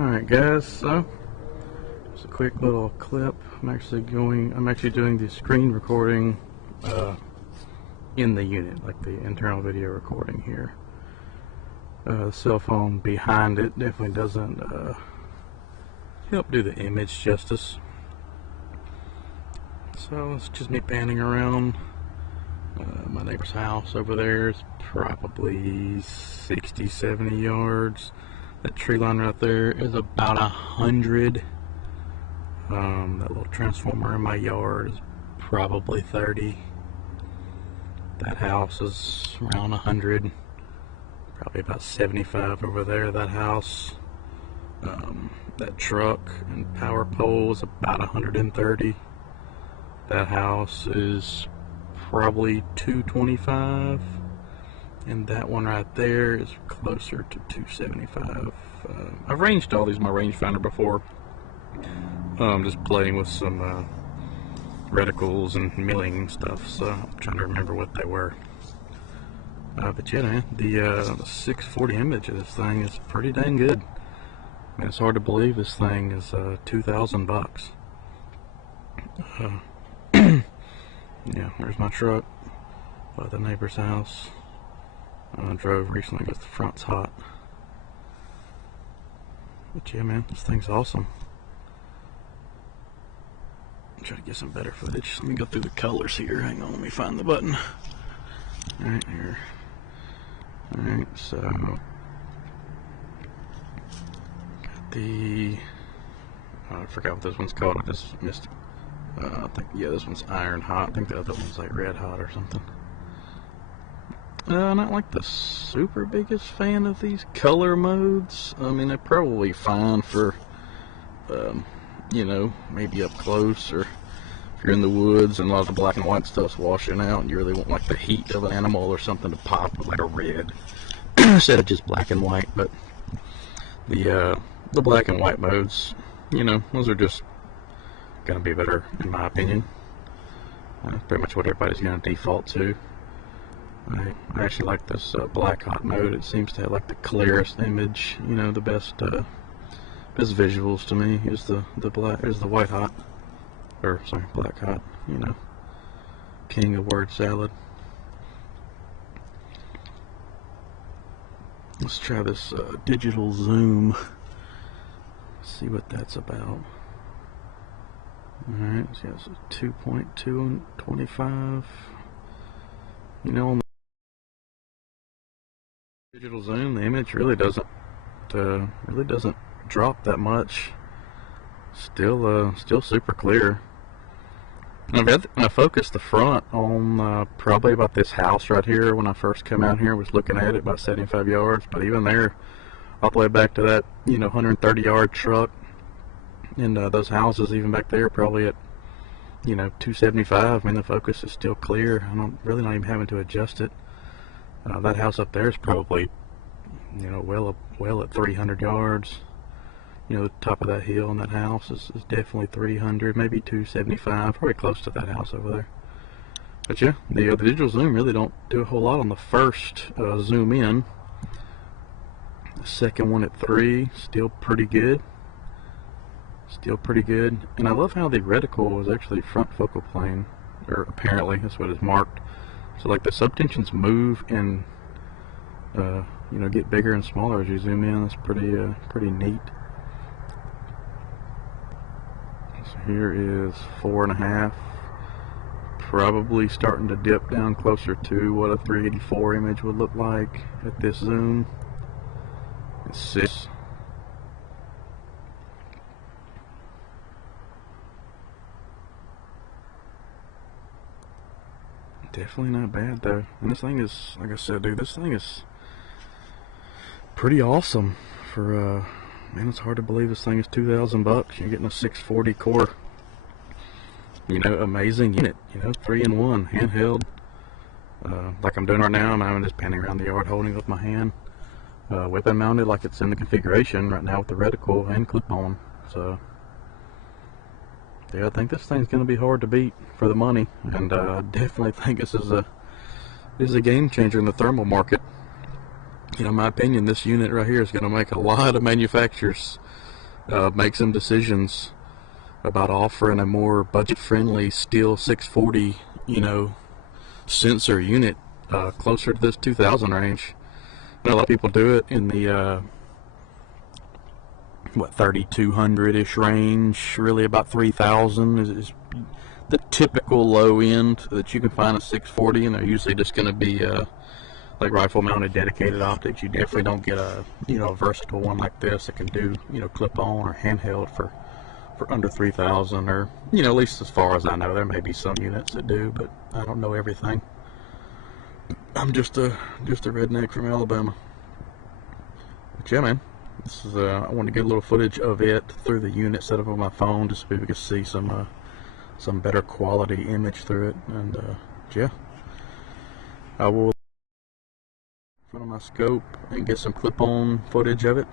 Alright guys, so just a quick little clip. I'm actually doing the screen recording in the unit, like the internal video recording here. The cell phone behind it definitely doesn't help do the image justice. So it's just me panning around. My neighbor's house over there is probably 60-70 yards. That tree line right there is about 100. That little transformer in my yard is probably 30. That house is around 100. Probably about 75 over there, that house. That truck and power pole is about 130. That house is probably 225. And that one right there is closer to 275. I've ranged all these in my rangefinder before. Just playing with some reticles and milling stuff, so I'm trying to remember what they were. But yeah, man, the 640 image of this thing is pretty dang good. I mean, it's hard to believe this thing is $2,000. Yeah, there's my truck by the neighbor's house. I drove recently because the front's hot. But yeah, man, this thing's awesome. I'm trying to get some better footage. Let me go through the colors here. Hang on, let me find the button. Alright, here. Alright, so got the I forgot what this one's called. I just missed I think, yeah, this one's iron hot. I think the other one's like red hot or something. Not like the super biggest fan of these color modes. I mean, they're probably fine for, you know, maybe up close, or if you're in the woods and a lot of the black and white stuff's washing out and you really want like the heat of an animal or something to pop with like a red instead of just black and white. But the black and white modes, you know, those are just gonna be better in my opinion. Pretty much what everybody's gonna default to. I actually like this black hot mode. It seems to have like the clearest image, you know, the best visuals to me is the white hot, or sorry, black hot, you know, king of word salad. Let's try this digital zoom, see what that's about. Alright, so yeah, it's a 2.2 and 25. You know, on the digital zoom, the image really doesn't drop that much. Still super clear. And I focused the front on probably about this house right here. When I first came out here, was looking at it about 75 yards. But even there, all the way back to that, you know, 130-yard truck, and those houses even back there, probably at, you know, 275. I mean, the focus is still clear. I'm really not even having to adjust it. That house up there is probably, you know, well at 300 yards. You know, the top of that hill on that house is definitely 300, maybe 275, probably close to that house over there. But yeah, the digital zoom really don't do a whole lot on the first zoom in. The second one at 3, still pretty good. Still pretty good. And I love how the reticle is actually front focal plane, or apparently that's what it's marked. So like the subtensions move and you know, get bigger and smaller as you zoom in. That's pretty neat. So here is 4.5, probably starting to dip down closer to what a 384 image would look like at this zoom. It's 6. Definitely not bad though. And this thing is, like I said, dude, this thing is pretty awesome for man, it's hard to believe this thing is $2,000. You're getting a 640 core, you know, amazing unit, you know, 3-in-1 handheld, like I'm doing right now. I'm just panning around the yard holding it with my hand, weapon mounted like it's in the configuration right now with the reticle and clip on. So yeah, I think this thing's going to be hard to beat for the money, and I definitely think this is a game changer in the thermal market. You know, in my opinion, this unit right here is going to make a lot of manufacturers make some decisions about offering a more budget-friendly steel 640, you know, sensor unit closer to this 2000 range. I know a lot of people do it in the what, 3200-ish range. Really about 3000 is the typical low end that you can find a 640, and they're usually just going to be like rifle mounted dedicated optics. You definitely don't get a, you know, a versatile one like this that can do, you know, clip on or handheld for under 3000, or, you know, at least as far as I know. There may be some units that do, but I don't know everything. I'm just a redneck from Alabama. But yeah, man, this is I want to get a little footage of it through the unit set up on my phone, just so people can see some better quality image through it. And yeah, I will in front of my scope and get some clip-on footage of it.